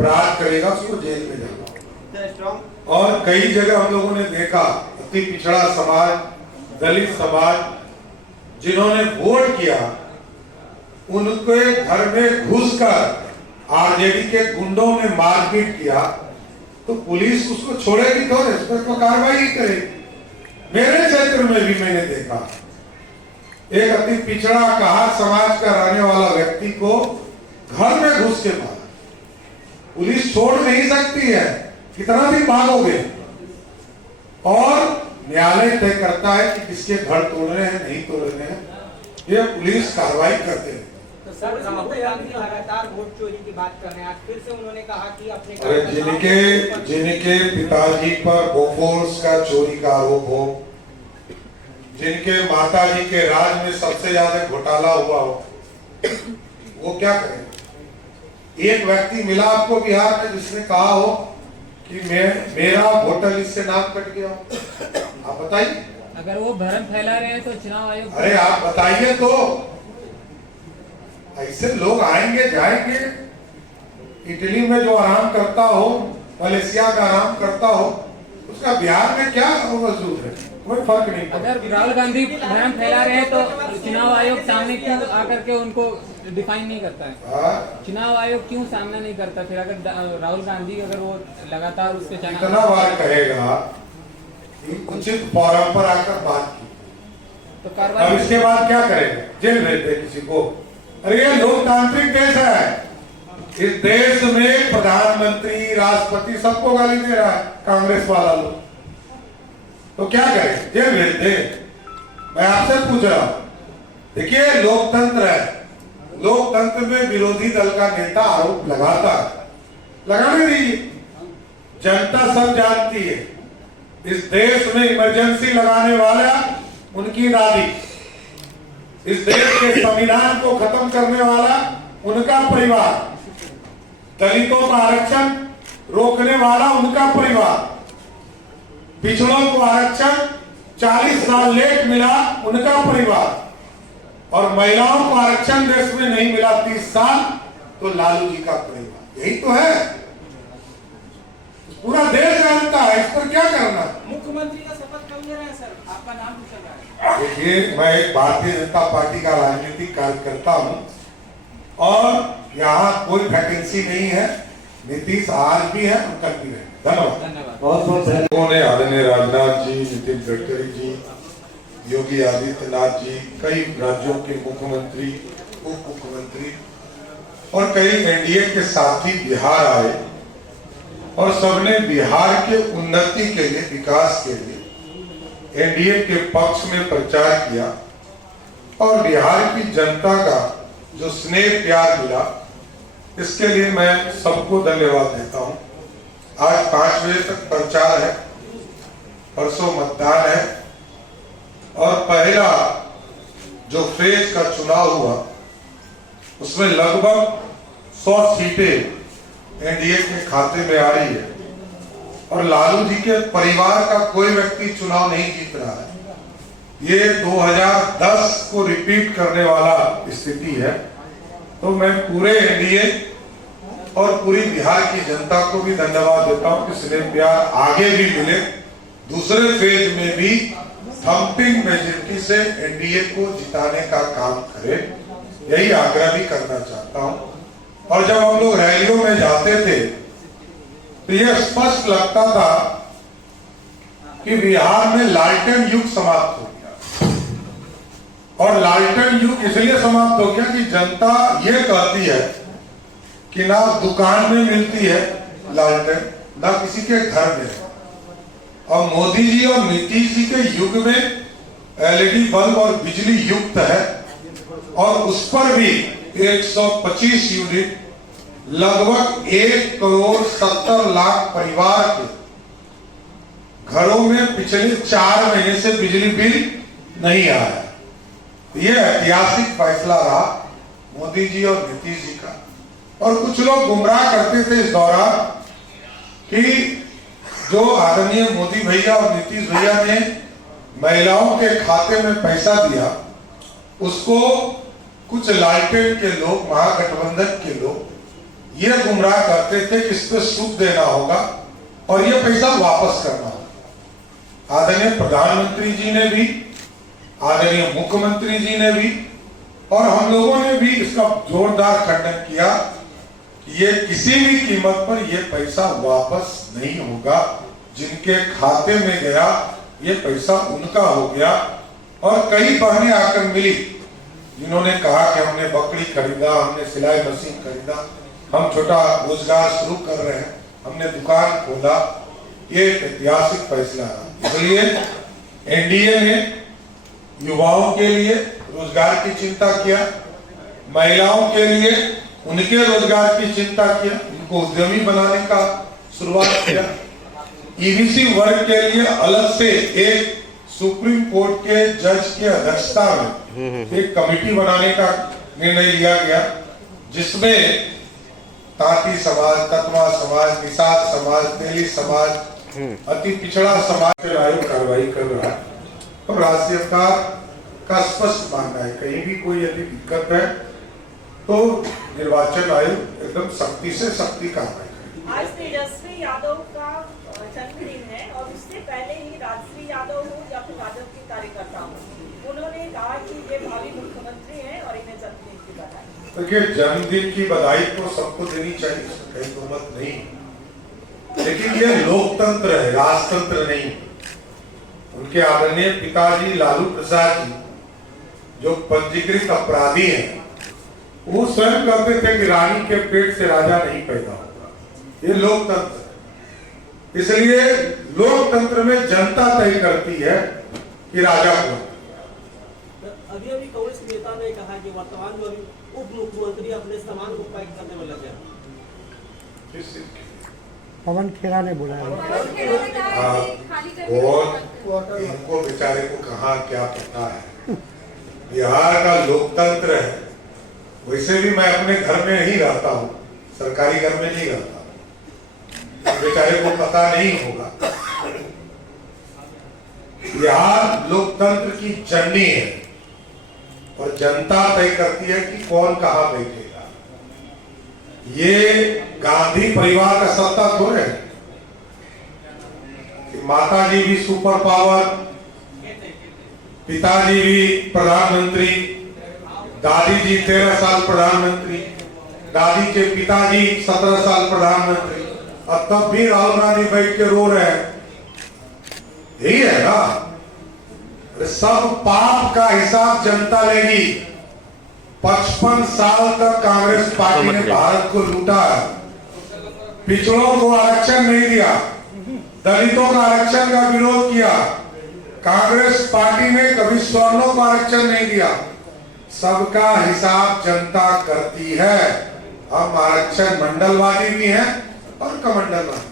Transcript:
अपराध करेगा उसको जेल में जाएगा। और कई जगह हम लोगों ने देखा अति पिछड़ा समाज, दलित समाज जिन्होंने वोट किया, उनके घर में घुसकर आरजेडी के गुंडों ने मारपीट किया, तो पुलिस उसको छोड़ेगी थोड़े, उस पर तो कार्रवाई करेगी। मेरे क्षेत्र में भी मैंने देखा एक अति पिछड़ा कहार समाज का रहने वाला व्यक्ति को घर में घुस के मारा। पुलिस छोड़ नहीं सकती है, कितना दिन भागोगे? और न्यायालय तय करता है कि किसके घर तोड़ने हैं, नहीं तोड़ने हैं, ये पुलिस कार्रवाई करते हैं। तो सर, राहुल गांधी लगातार वोट चोरी की बात कर रहे हैं। आज फिर से उन्होंने कहा कि अपने जिनके पिताजी पर बोफोर्स का चोरी का आरोप हो, जिनके माताजी के राज में सबसे ज्यादा घोटाला हुआ हो, वो क्या करें? एक व्यक्ति मिला आपको बिहार में जिसने कहा हो कि मेरा वोटर लिस्ट से नाम कट गया? आप बताइए। अगर वो भ्रम फैला रहे हैं तो चुनाव आयोग, अरे आप बताइए तो। ऐसे लोग आएंगे जाएंगे, इटली में जो आराम करता हो, मलेशिया में आराम करता हो, उसका बिहार में क्या वजूद है? कोई फर्क नहीं। अगर राहुल गांधी भ्रम फैला रहे हैं तो चुनाव आयोग सामने क्यों आकर के उनको डिफाइन नहीं करता है? चुनाव आयोग क्यों सामना नहीं करता? फिर अगर राहुल गांधी अगर वो लगातार उस पर इतना बार कहेगा कि उचित फोरम पर आकर बात की, तो कार्रवाई, अब इसके बाद क्या करेगा? जेल भेज दे किसी को? अरे ये लोकतांत्रिक देश है। इस देश में प्रधानमंत्री, राष्ट्रपति सबको गाली दे रहा है कांग्रेस वाला लोग, तो क्या करें? जेल भेज दे? मैं आपसे पूछ रहा हूं, देखिए लोकतंत्र है, लोकतंत्र में विरोधी दल का नेता आरोप लगाता है, लगाने दीजिए। जनता सब जानती है, इस देश में इमरजेंसी लगाने वाला उनकी दादी, इस देश के संविधान को खत्म करने वाला उनका परिवार, दलितों का आरक्षण रोकने वाला उनका परिवार, पिछड़ों को आरक्षण 40 साल लेट मिला उनका परिवार, और महिलाओं को आरक्षण देश में नहीं मिला 30 साल, तो लालू जी का परिवार। यही तो है, पूरा देश जानता है। इस पर क्या करना? मुख्यमंत्री का शपथ कब ले रहे हैं सर? आपका नाम पूछा जा रहा है। देखिए, मैं एक भारतीय जनता पार्टी का राजनीतिक कार्यकर्ता हूं और यहाँ कोई वैकेंसी नहीं है। नीतीश आज भी है और कल भी है। धन्यवाद। बहुत बहुत उन्होंने आदरणीय राजनाथ जी, नितिन गडकरी जी, योगी आदित्यनाथ जी, कई राज्यों के मुख्यमंत्री, उप मुख्यमंत्री और कई एनडीए के साथी बिहार आए और सबने बिहार के उन्नति के लिए, विकास के लिए एनडीए के पक्ष में प्रचार किया और बिहार की जनता का जो स्नेह प्यार मिला, इसके लिए मैं सबको धन्यवाद देता हूं। आज 5 बजे तक प्रचार है, परसों मतदान है और पहला जो फेज का चुनाव हुआ उसमें लगभग 100 सीटें एनडीए के खाते में आ रही है और लालू जी के परिवार का कोई व्यक्ति चुनाव नहीं जीत रहा है। ये 2010 को रिपीट करने वाला स्थिति है। तो मैं पूरे एनडीए और पूरी बिहार की जनता को भी धन्यवाद देता हूं कि स्नेह प्यार आगे भी मिले, दूसरे फेज में भी थम्पिंग मेजॉरिटी से एनडीए को जिताने का काम करे, यही आग्रह भी करना चाहता हूं। और जब हम लोग रैलियों में जाते थे तो यह स्पष्ट लगता था कि बिहार में लालटेन युग समाप्त हो गया। और लालटेन युग इसलिए समाप्त हो गया कि जनता ये कहती है कि ना दुकान में मिलती है लालटेन, ना किसी के घर में। और मोदी जी और नीतीश जी के युग में एलईडी बल्ब और बिजली युक्त है और उस पर भी 125 यूनिट, लगभग 1,70,00,000 परिवार के घरों में पिछले 4 महीने से बिजली बिल नहीं आया। ये ऐतिहासिक फैसला रहा मोदी जी और नीतीश जी का। और कुछ लोग गुमराह करते थे इस दौरान कि जो आदरणीय मोदी भैया और नीतीश भैया ने महिलाओं के खाते में पैसा दिया, उसको कुछ लालटेन के लोग, महागठबंधन के लोग ये गुमराह करते थे कि इस पे सूद देना होगा और ये पैसा वापस करना होगा। आदरणीय प्रधानमंत्री जी ने भी, आदरणीय मुख्यमंत्री जी ने भी और हम लोगों ने भी इसका जोरदार खंडन किया कि ये किसी भी कीमत पर ये पैसा वापस नहीं होगा। जिनके खाते में गया ये पैसा उनका हो गया। और कई बहनें आकर मिली जिन्होंने कहा कि हमने बकरी खरीदा, हमने सिलाई मशीन खरीदा, हम छोटा रोजगार शुरू कर रहे हैं, हमने दुकान खोला। ये ऐतिहासिक फैसला है। इसलिए एनडीए ने युवाओं के लिए रोजगार की चिंता किया, महिलाओं के लिए उनके रोजगार की चिंता किया, उनको उद्यमी बनाने का शुरुआत किया। ईबीसी वर्ग के लिए अलग से एक सुप्रीम कोर्ट के जज की अध्यक्षता में एक कमेटी बनाने का निर्णय लिया गया, जिसमें तांती समाज, तत्वा समाज, निषाद समाज, तेली समाज, अति पिछड़ा समाज के आयोग कार्रवाई कर रहा है। तो राज्य सरकार का स्पष्ट मानना है कहीं भी कोई यदि दिक्कत है तो निर्वाचन आयोग एकदम सख्ती से सख्ती कार्रवाई करेगा। आज तेजस्वी यादव का जन्मदिन है और उससे पहले ही राजश्री यादव हो या फिर राजद के कार्यकर्ता हो, उन्होंने कहा कि ये भावी मुख्यमंत्री हैं और इन्हें जन्मदिन की बधाई। देखिए, जन्मदिन की बधाई तो सबको देनी चाहिए, इसमें कहीं तो मत नहीं, लेकिन ये लोकतंत्र है, राजतंत्र नहीं। उनके आदरणीय पिताजी लालू प्रसाद जी जो पंजीकृत अपराधी हैं, वो स्वयं कहते थे कि रानी के पेट से राजा नहीं पैदा होगा। ये लोकतंत्र है। इसलिए लोकतंत्र में जनता तय करती है कि राजा कौन। अभी कांग्रेस नेता ने कहा कि वर्तमान जो अभी उप मुख्यमंत्री अपने सामान को पैक करने में लगे हैं। पवन खेरा ने बोला है। और इनको बेचारे को कहाँ क्या पता है। बिहार का लोकतंत्र है। वैसे भी मैं अपने घर में ही रहता हूँ, सरकारी घर में नहीं रहता, बेचारे को पता नहीं होगा। बिहार लोकतंत्र की जननी है और जनता तय करती है कि कौन कहां बैठेगा। ये गांधी परिवार का सत्ता थोड़े है कि माता जी भी सुपर पावर, पिताजी भी प्रधानमंत्री, दादी जी 13 साल प्रधानमंत्री, दादी के पिताजी 17 साल प्रधानमंत्री, अब तब भी राहुल गांधी बैठ के रो रहे हैं। यही है ना, सब पाप का हिसाब जनता लेगी। 55 साल तक कांग्रेस पार्टी ने भारत को लूटा है। पिछड़ों को आरक्षण नहीं दिया, दलितों का आरक्षण का विरोध किया। कांग्रेस पार्टी ने कभी सवर्णों को आरक्षण नहीं दिया। सबका हिसाब जनता करती है। हम आरक्षण मंडलवादी भी हैं और कमंडलवादी।